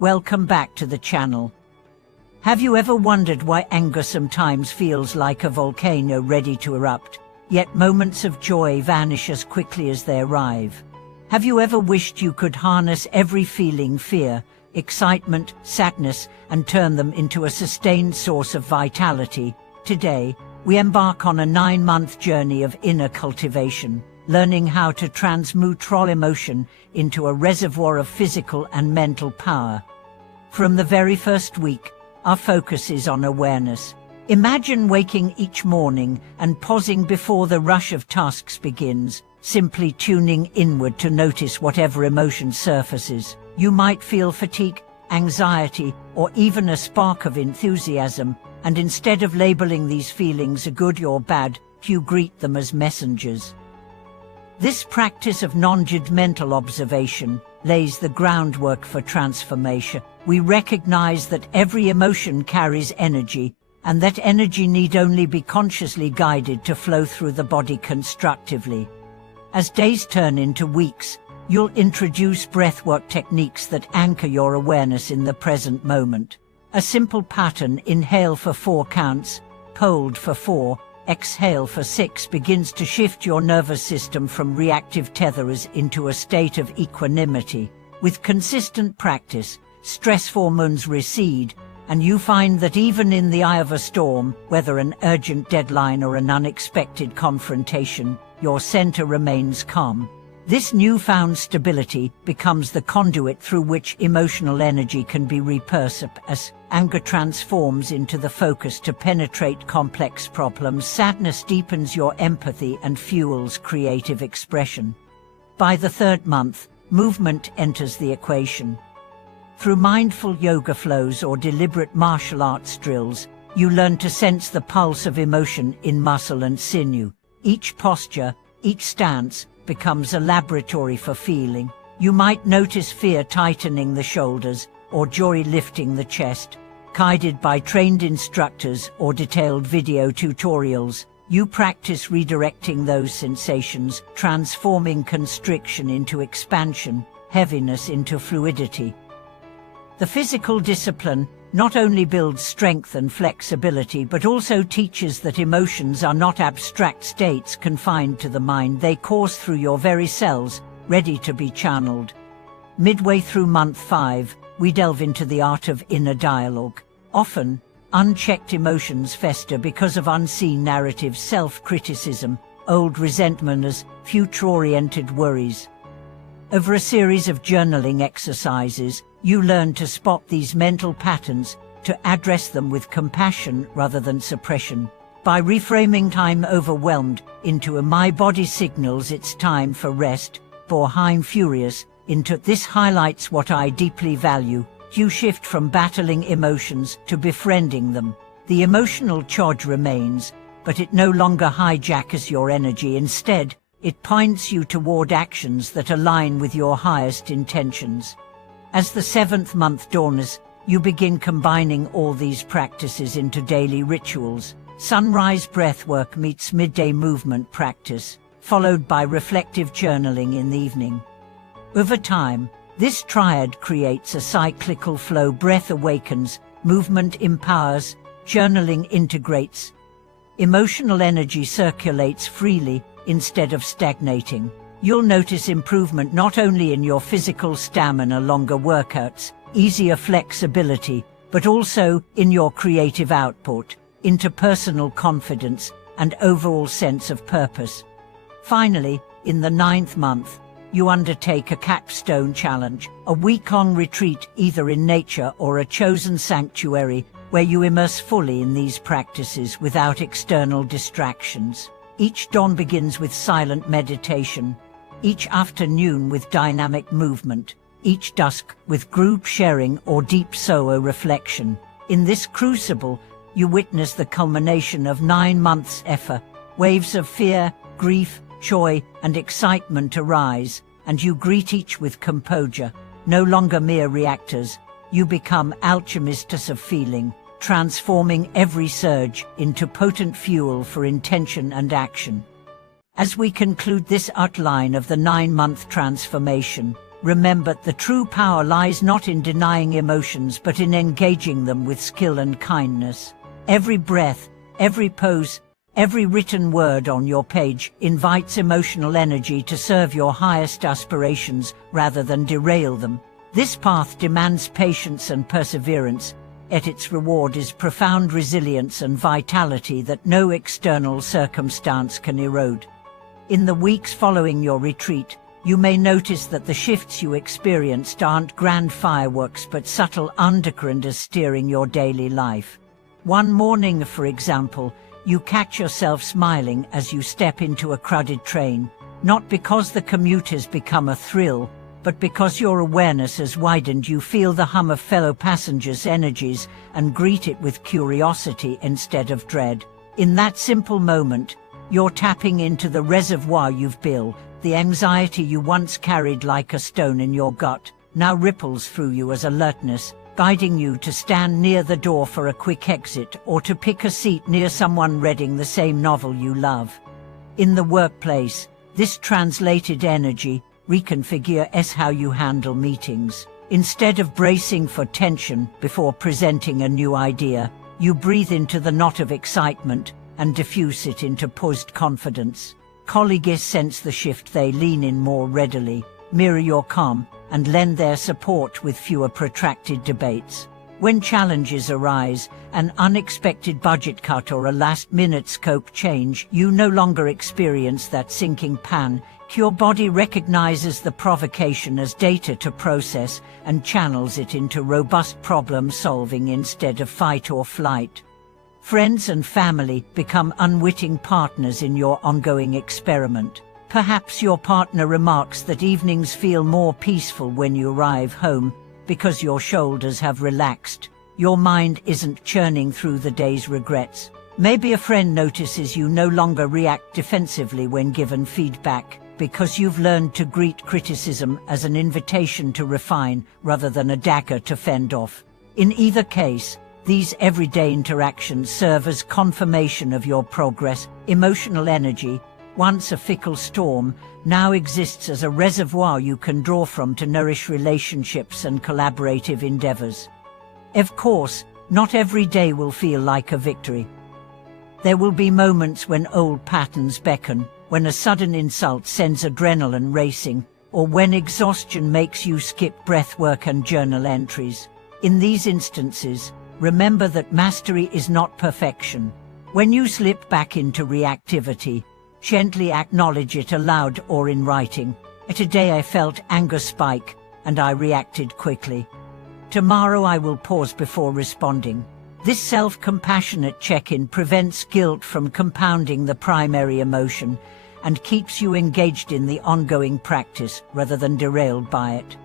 Welcome back to the channel. Have you ever wondered why anger sometimes feels like a volcano ready to erupt, yet moments of joy vanish as quickly as they arrive? Have you ever wished you could harness every feeling, fear, excitement, sadness, and turn them into a sustained source of vitality? Today, we embark on a 9-month journey of inner cultivation, learning how to transmute raw emotion into a reservoir of physical and mental power. From the very first week, our focus is on awareness. Imagine waking each morning and pausing before the rush of tasks begins, simply tuning inward to notice whatever emotion surfaces. You might feel fatigue, anxiety, or even a spark of enthusiasm, and instead of labeling these feelings as good or bad, you greet them as messengers. This practice of non-judgmental observation lays the groundwork for transformation. We recognize that every emotion carries energy, and that energy need only be consciously guided to flow through the body constructively. As days turn into weeks, you'll introduce breathwork techniques that anchor your awareness in the present moment. A simple pattern, inhale for 4 counts, hold for 4, exhale for 6, begins to shift your nervous system from reactive tethers into a state of equanimity. With consistent practice, stress hormones recede, and you find that even in the eye of a storm, whether an urgent deadline or an unexpected confrontation, your center remains calm. This newfound stability becomes the conduit through which emotional energy can be repurposed. As anger transforms into the focus to penetrate complex problems, sadness deepens your empathy and fuels creative expression. By the 3rd month, movement enters the equation. Through mindful yoga flows or deliberate martial arts drills, you learn to sense the pulse of emotion in muscle and sinew. Each posture, each stance, becomes a laboratory for feeling. You might notice fear tightening the shoulders, or joy lifting the chest. Guided by trained instructors or detailed video tutorials, you practice redirecting those sensations, transforming constriction into expansion, heaviness into fluidity. The physical discipline not only builds strength and flexibility but also teaches that emotions are not abstract states confined to the mind. They course through your very cells, ready to be channeled. Midway through month 5, we delve into the art of inner dialogue. Often, unchecked emotions fester because of unseen narratives, self-criticism, old resentments, future-oriented worries. Over a series of journaling exercises, you learn to spot these mental patterns, to address them with compassion rather than suppression. By reframing time overwhelmed into a my body signals it's time for rest, for I'm furious, into this highlights what I deeply value, you shift from battling emotions to befriending them. The emotional charge remains, but it no longer hijacks your energy. Instead, it points you toward actions that align with your highest intentions. As the 7th month dawns, you begin combining all these practices into daily rituals. Sunrise breathwork meets midday movement practice, followed by reflective journaling in the evening. Over time, this triad creates a cyclical flow. Breath awakens, movement empowers, journaling integrates. Emotional energy circulates freely instead of stagnating. You'll notice improvement not only in your physical stamina, longer workouts, easier flexibility, but also in your creative output, interpersonal confidence, and overall sense of purpose. Finally, in the 9th month, you undertake a capstone challenge, a week-long retreat either in nature or a chosen sanctuary where you immerse fully in these practices without external distractions. Each dawn begins with silent meditation, each afternoon with dynamic movement, each dusk with group sharing or deep solo reflection. In this crucible, you witness the culmination of 9 months' effort. Waves of fear, grief, joy, and excitement arise, and you greet each with composure. No longer mere reactors, you become alchemists of feeling, transforming every surge into potent fuel for intention and action. As we conclude this outline of the 9-month transformation, remember the true power lies not in denying emotions but in engaging them with skill and kindness. Every breath, every pose, every written word on your page invites emotional energy to serve your highest aspirations rather than derail them. This path demands patience and perseverance, yet its reward is profound resilience and vitality that no external circumstance can erode. In the weeks following your retreat, you may notice that the shifts you experienced aren't grand fireworks but subtle undercurrents steering your daily life. One morning, for example, you catch yourself smiling as you step into a crowded train, not because the commute has become a thrill, but because your awareness has widened. You feel the hum of fellow passengers' energies and greet it with curiosity instead of dread. In that simple moment, you're tapping into the reservoir you've built. The anxiety you once carried like a stone in your gut now ripples through you as alertness, guiding you to stand near the door for a quick exit or to pick a seat near someone reading the same novel you love. In the workplace, this translated energy reconfigures how you handle meetings. Instead of bracing for tension before presenting a new idea, you breathe into the knot of excitement and diffuse it into poised confidence. Colleagues sense the shift, they lean in more readily, mirror your calm, and lend their support with fewer protracted debates. When challenges arise, an unexpected budget cut or a last-minute scope change, you no longer experience that sinking panic. Your body recognizes the provocation as data to process and channels it into robust problem-solving instead of fight or flight. Friends and family become unwitting partners in your ongoing experiment. Perhaps your partner remarks that evenings feel more peaceful when you arrive home because your shoulders have relaxed. Your mind isn't churning through the day's regrets. Maybe a friend notices you no longer react defensively when given feedback because you've learned to greet criticism as an invitation to refine rather than a dagger to fend off. In either case, these everyday interactions serve as confirmation of your progress. Emotional energy, once a fickle storm, now exists as a reservoir you can draw from to nourish relationships and collaborative endeavors. Of course, not every day will feel like a victory. There will be moments when old patterns beckon, when a sudden insult sends adrenaline racing, or when exhaustion makes you skip breathwork and journal entries. In these instances, remember that mastery is not perfection. When you slip back into reactivity, gently acknowledge it aloud or in writing. Today I felt anger spike, and I reacted quickly. Tomorrow I will pause before responding. This self-compassionate check-in prevents guilt from compounding the primary emotion and keeps you engaged in the ongoing practice rather than derailed by it.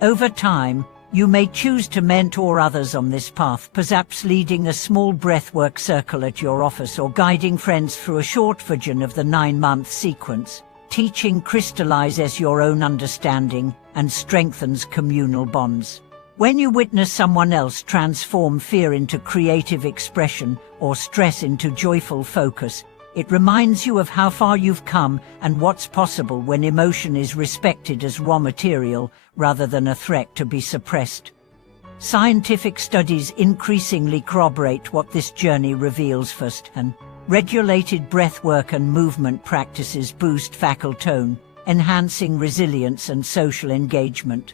Over time, you may choose to mentor others on this path, perhaps leading a small breathwork circle at your office or guiding friends through a short version of the 9-month sequence. Teaching crystallizes your own understanding and strengthens communal bonds. When you witness someone else transform fear into creative expression or stress into joyful focus, it reminds you of how far you've come and what's possible when emotion is respected as raw material rather than a threat to be suppressed. Scientific studies increasingly corroborate what this journey reveals firsthand. Regulated breathwork and movement practices boost faculty tone, enhancing resilience and social engagement.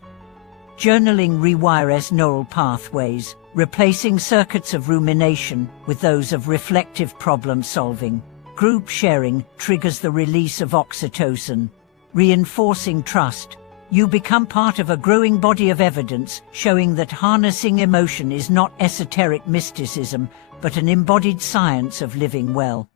Journaling rewires neural pathways, replacing circuits of rumination with those of reflective problem-solving. Group sharing triggers the release of oxytocin, reinforcing trust. You become part of a growing body of evidence showing that harnessing emotion is not esoteric mysticism, but an embodied science of living well.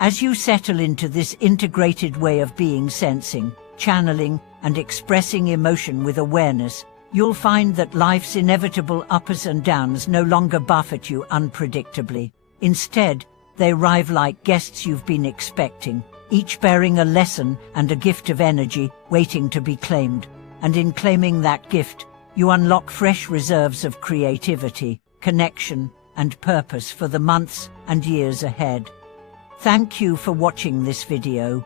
As you settle into this integrated way of being, sensing, channeling, and expressing emotion with awareness, you'll find that life's inevitable ups and downs no longer buffet you unpredictably. Instead, they arrive like guests you've been expecting, each bearing a lesson and a gift of energy waiting to be claimed. And in claiming that gift, you unlock fresh reserves of creativity, connection, and purpose for the months and years ahead. Thank you for watching this video.